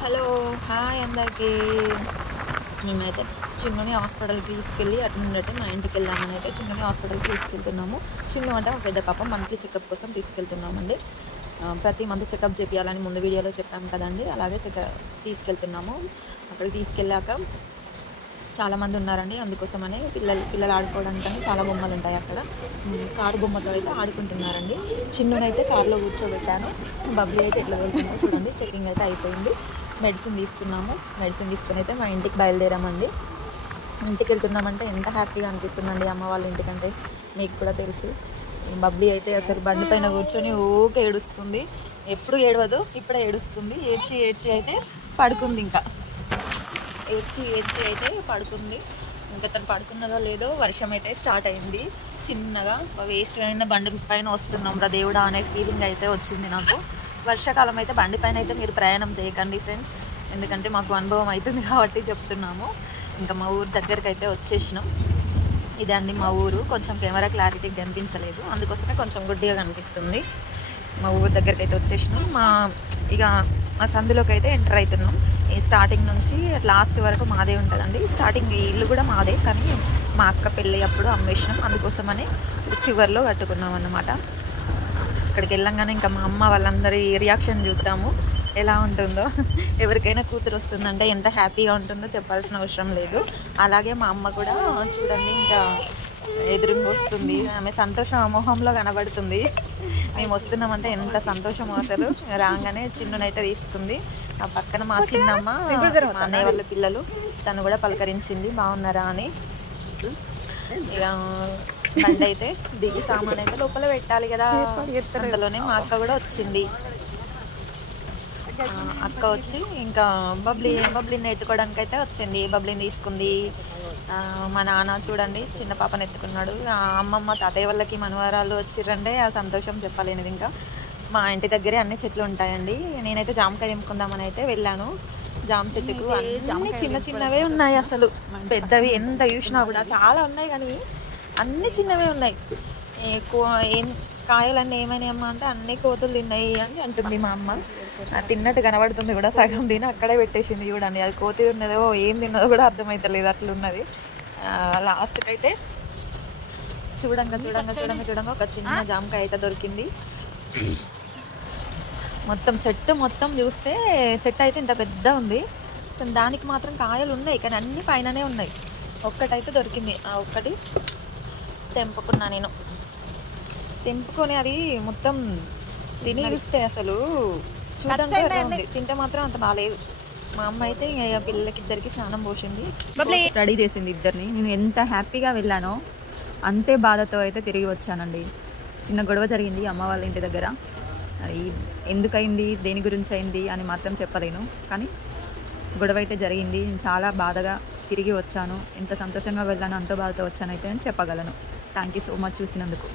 Hello hi అందరికీ. మేమైతే చిన్నుని హాస్పిటల్కి తీసుకెళ్ళి అటు నుండి మా ఇంటికి వెళ్దామని అయితే చిన్నుని హాస్పిటల్కి తీసుకెళ్తున్నాము. చిన్ను అంటే మా పెద్ద పాప మంత్లీ చెకప్ కోసం తీసుకెళ్తున్నామండి. ప్రతి మంత్ చెకప్ చేయాలని ముందు వీడియోలో చెప్పాము కదండి, అలాగే తీసుకెళ్తున్నాము. అక్కడికి తీసుకెళ్ళాక చాలామంది ఉన్నారండి, అందుకోసమని పిల్లలు ఆడుకోవడానికని చాలా బొమ్మలు ఉంటాయి అక్కడ. కారు బొమ్మతో అయితే ఆడుకుంటున్నారండి. చిన్నునైతే కారులో కూర్చోబెట్టాను. బబ్లీ అయితే ఎట్లా వెళ్తుందో చూడండి. చెకింగ్ అయితే అయిపోయింది. మెడిసిన్ తీసుకున్నాము. మెడిసిన్ తీసుకుని అయితే మా ఇంటికి బయలుదేరామండి. ఇంటికి వెళ్తున్నామంటే ఎంత హ్యాపీగా అనిపిస్తుందండి అమ్మ వాళ్ళ ఇంటికంటే, మీకు కూడా తెలుసు. బబ్లీ అయితే అసలు బండి పైన కూర్చొని ఊకే ఏడుస్తుంది. ఎప్పుడు ఏడవదు, ఇప్పుడే ఏడుస్తుంది. ఏడ్చి ఏడ్చి అయితే పడుకుంది. ఇంకా ఏడ్చి అయితే పడుకుంది. ఇంకా తను పడుకున్నదో లేదో వర్షం అయితే స్టార్ట్ అయింది. చిన్నగా వేస్ట్ అయిన బండి పైన వస్తున్నాం రా దేవుడా అనే ఫీలింగ్ అయితే వచ్చింది నాకు. వర్షాకాలం అయితే బండి పైన అయితే మీరు ప్రయాణం చేయకండి ఫ్రెండ్స్, ఎందుకంటే మాకు అనుభవం అవుతుంది కాబట్టి చెప్తున్నాము. ఇంకా మా ఊరు దగ్గరికి అయితే వచ్చేసినాం. ఇదే అండి మా ఊరు. కొంచెం కెమెరా క్లారిటీ కనిపించలేదు, అందుకోసమే కొంచెం గుడ్డిగా కనిపిస్తుంది. మా ఊరు దగ్గరికి అయితే వచ్చేసినాం. ఇక మా సందులోకి అయితే ఎంటర్ అవుతున్నాం. ఈ స్టార్టింగ్ నుంచి లాస్ట్ వరకు మాదే ఉంటుందండి. స్టార్టింగ్ ఇల్లు కూడా మాదే, కానీ మా అక్క పెళ్ళి అప్పుడు అమ్మేసినాం, అందుకోసమని చివరిలో కట్టుకున్నాం అన్నమాట. అక్కడికి వెళ్ళంగానే ఇంకా మా అమ్మ వాళ్ళందరి రియాక్షన్ చూద్దాము ఎలా ఉంటుందో. ఎవరికైనా కూతురు వస్తుందంటే ఎంత హ్యాపీగా ఉంటుందో చెప్పాల్సిన అవసరం లేదు. అలాగే మా అమ్మ కూడా చూడండి ఇంకా ఎదురుగా వస్తుంది. ఆమె సంతోషం మొహంలో కనబడుతుంది. మేము వస్తున్నామంటే ఎంత సంతోషమో అసలు. రాగానే చిన్నునైతే తీసుకుంది. ఆ పక్కన మా చిన్నమ్మ, మా అన్నయ్య వాళ్ళ పిల్లలు, తను కూడా పలకరించింది బాగున్నారా అని. ఇక బండి అయితే దిగి సామాన్ అయితే లోపల పెట్టాలి కదా, అంతలోనే మా అక్క కూడా వచ్చింది. అక్క వచ్చి ఇంకా బబ్లీని ఎత్తుకోవడానికి అయితే వచ్చింది. బబ్లీని తీసుకుంది. మా నాన్న చూడండి చిన్న పాపను ఎత్తుకున్నాడు. అమ్మమ్మ తాతయ్య వాళ్ళకి మనవరాలు వచ్చిర్రంటే ఆ సంతోషం చెప్పలేనిది. ఇంకా మా ఇంటి దగ్గరే అన్ని చెట్లు ఉంటాయండి. నేనైతే జామకాయ తెంపుకుందామని అయితే వెళ్ళాను. జామ చెట్టుకు అన్ని చిన్న చిన్నవే ఉన్నాయి. అసలు పెద్దవి ఎంత చూసినా కూడా చాలా ఉన్నాయి, కానీ అన్ని చిన్నవే ఉన్నాయి. కాయలన్నీ ఏమైనాయమ్మా అంటే అన్ని కోతులు తిన్నాయి అని అంటుంది మా అమ్మ. తిన్నట్టు కనబడుతుంది కూడా, సగం తిని అక్కడే పెట్టేసింది చూడండి. అది కోతి ఉన్నదో ఏం తిన్నదో కూడా అర్థమవుతలేదు, అట్లున్నది. లాస్ట్కి అయితే చూడంగా ఒక చిన్న జామకాయ అయితే దొరికింది. చెట్టు మొత్తం చూస్తే చెట్టు అయితే ఇంత పెద్ద ఉంది, దానికి మాత్రం కాయలు ఉన్నాయి, కానీ అన్ని పైననే ఉన్నాయి. ఒక్కటైతే దొరికింది. ఆ ఒక్కటి తెంపుకున్నా నేను. తెంపుకొని అది మొత్తం తిని చూస్తే అసలు చూడడానికి ఉంది, తింటే మాత్రం అంత బాగాలేదు. మా అమ్మ అయితే పిల్లలకి ఇద్దరికి స్నానం పోసింది, రెడీ చేసింది ఇద్దరిని. నేను ఎంత హ్యాపీగా వెళ్ళానో అంతే బాధతో అయితే తిరిగి వచ్చానండి. చిన్న గొడవ జరిగింది అమ్మ వాళ్ళ ఇంటి దగ్గర. అది ఎందుకయింది, దేని గురించి అయింది అని మాత్రం చెప్పలేను, కానీ గొడవ అయితే జరిగింది. నేను చాలా బాధగా తిరిగి వచ్చాను. ఎంత సంతోషంగా వెళ్ళానో అంత బాధతో వచ్చానైతే అని చెప్పగలను. థ్యాంక్ యూ సో మచ్ చూసినందుకు.